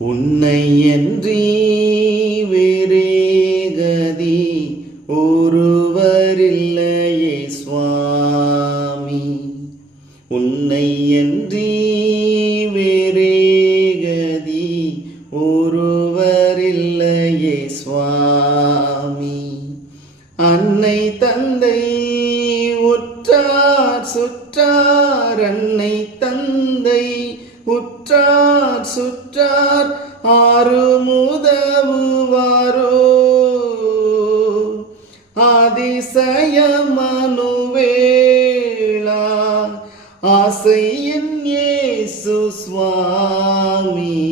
உன்னை அன்றி வேறே கதி ஒருவரில்லையே சுவாமி. உன்னை அன்றி வேறே கதி ஒருவரில்லையே சுவாமி. அன்னை தந்தை உற்றார் சுற்றார், அன்னை தந்தை உற்றார் சுற்றார் ஆறுமுதவுவாரோ. அதிசயமனுவேளா ஆசையின் இயேசு சுவாமி.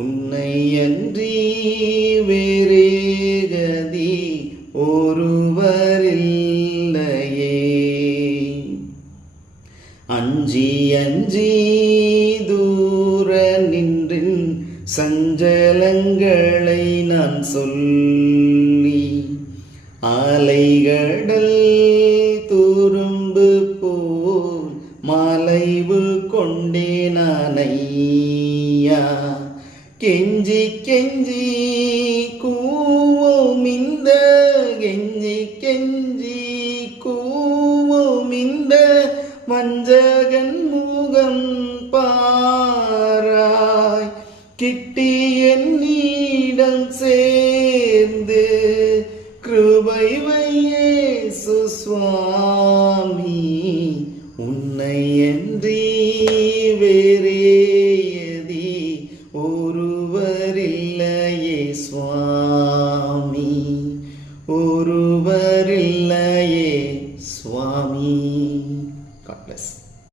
உன்னை அன்றி வேறே கதி ஒருவரில்லையே. அஞ்சி அஞ்சி தூர நின்றின் சஞ்சலங்களை நான் சொல்லி, அலைகடல் துரும்பு போல் மலைவு கொண்டே நானையா. கெஞ்சி கெஞ்சி கூவோம் இந்த, கெஞ்சி கெஞ்சி கூவோம் இந்த வஞ்சகன் முகம் பாராய். கிட்டி என்னிடம் சேர்ந்து கிருபை இயேசு சுவாமி. உன்னை அன்றி வேறே